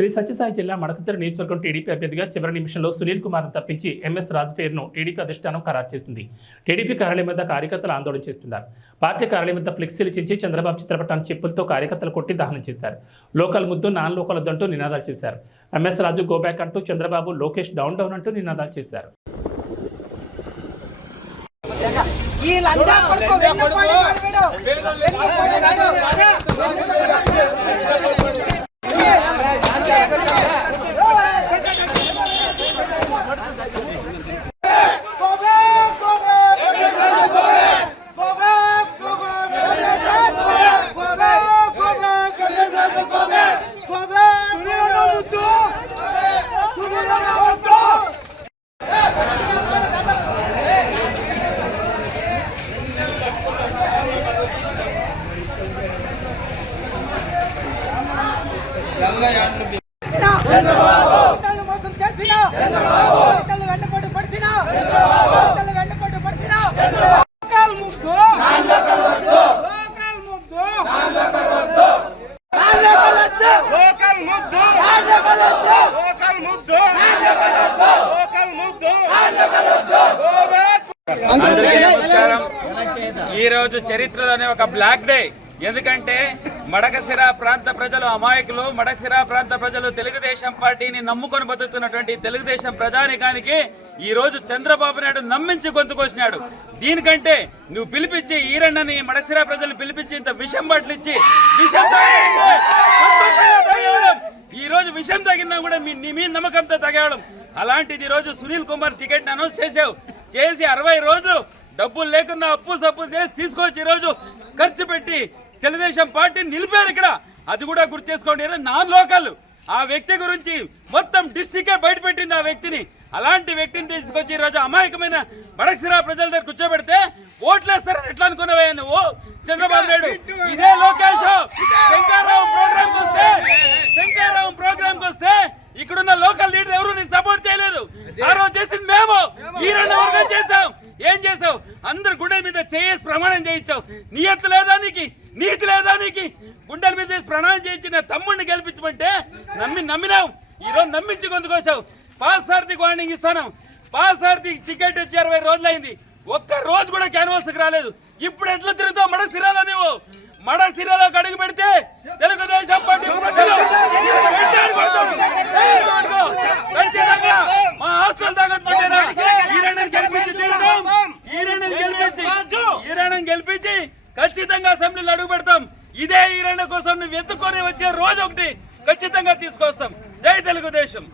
శ్రీ సత్యసాయి జిల్లా మడకసిర నియోజకవర్గం టీడీపీ అభ్యర్థిగా చివరి నిమిషంలో సునీల్ కుమార్ను తప్పించి ఎంఎస్ రాజు పేరును టీడీపీ అధిష్టానం ఖరారు చేసింది టీడీపీ కార్యాలయం వద్ద కార్యకర్తలు ఆందోళన చేస్తున్నారు పార్టీ కార్యాలయం వద్ద ఫ్లెక్సీలు చించి చంద్రబాబు చిత్రపటాన్ని చెప్పులతో కార్యకర్తలు కొట్టి దహనం చేశారు లోకల్ ముద్దు నాన్ లోకల్ వద్దంటూ నినాదాలు చేశారు ఎంఎస్ రాజు గోబ్యాక్ అంటూ చంద్రబాబు లోకేష్ డౌన్ డౌన్ అంటూ నినాదాలు చేశారు ఈ లంజా కొడుకు వెన్నపడి రంగయాన్ లోకల్ ముద్దు. లోకల్ ముద్దు. లోకల్ ముద్దు. అందరికీ నమస్కారం. ఈ రోజు చరిత్రలోనే ఒక బ్లాక్ డే. ఎందుకంటే మడకసిర ప్రాంత ప్రజలు అమాయకులు మడకసిర ప్రాంత ప్రజలు తెలుగుదేశం పార్టీని నమ్ముకొని బతుకుతున్నటువంటి తెలుగుదేశం ప్రజానికానికి ఈ రోజు చంద్రబాబు నాయుడు నమ్మించి గొంతుకొచ్చినాడు దీనికంటే నువ్వు పిలిపించి ఈరన్నని మడకసిర ప్రజలు పిలిపించి ఇంత విషం బట్టలు ఇచ్చి విషం తాగేయండి. సంతోషంగా తాగేయడం. ఈ రోజు విషయం తగినా కూడా మీ నీ మీద నమ్మకంతో తగేయడం అలాంటిది ఈ రోజు సునీల్ కుమార్ టికెట్ అనౌన్స్ చేసావు చేసి అరవై రోజులు డబ్బులు లేకుండా అప్పు సప్పు చేసి తీసుకొచ్చి రోజు ఖర్చు పెట్టి తెలుగుదేశం పార్టీ నిలిపారు ఇక్కడ. అది కూడా గుర్తు చేసుకోండి నాన్ లోకల్. ఆ వ్యక్తి గురించి మొత్తం డిస్టికే బయటపెట్టింది ఆ వ్యక్తిని. అలాంటి వ్యక్తిని తీసుకొచ్చి ఈ రోజు అమాయకమైన బడక్సిరా ప్రజల దగ్గర కూర్చోబెడితే ఓట్లేస్తారని ఎట్లా అనుకున్నావే? నువ్వు చంద్రబాబు నాయుడు ఇదే లోకేష్. శంకారావు ప్రోగ్రామ్ వస్తే శంకారావు ప్రోగ్రామ్ వస్తే ఇక్కడున్న లోకల్ లీడర్ ఎవరు నీకు సపోర్ట్ చేయలేదు ఆ రోజు చేసింది మేము ఈ రెండు వర్గం చేసాం చేయించావు. అందరు గుండెల మీద చేసి ప్రమాణం చేయించావు. నియత్తు లేదా నీకు? నీతి లేదా నీకు? గుండెల మీద చేసి ప్రమాణం చేయించిన తమ్ముడిని గెలిపించమంటే నమ్మి నమ్మినావు. ఈ రోజు నమ్మించి కొందుకోసావు పాస్ వార్నింగ్ ఇస్తాను. పాస్ టికెట్ వచ్చి అరవై రోజులైంది. ఒక్క రోజు కూడా క్యాన్వాస్ రాలేదు. ఇప్పుడు ఎట్లా తిరుగుతావు? మడ సిరాలో నువ్వు మడ సిరాలో అడుగు పెడితే తెలుగుదేశం పార్టీ ఇదే కోసం నువ్వు ఎత్తుకొని వచ్చే రోజు ఒకటి ఖచ్చితంగా తీసుకొస్తాం. జై తెలుగుదేశం.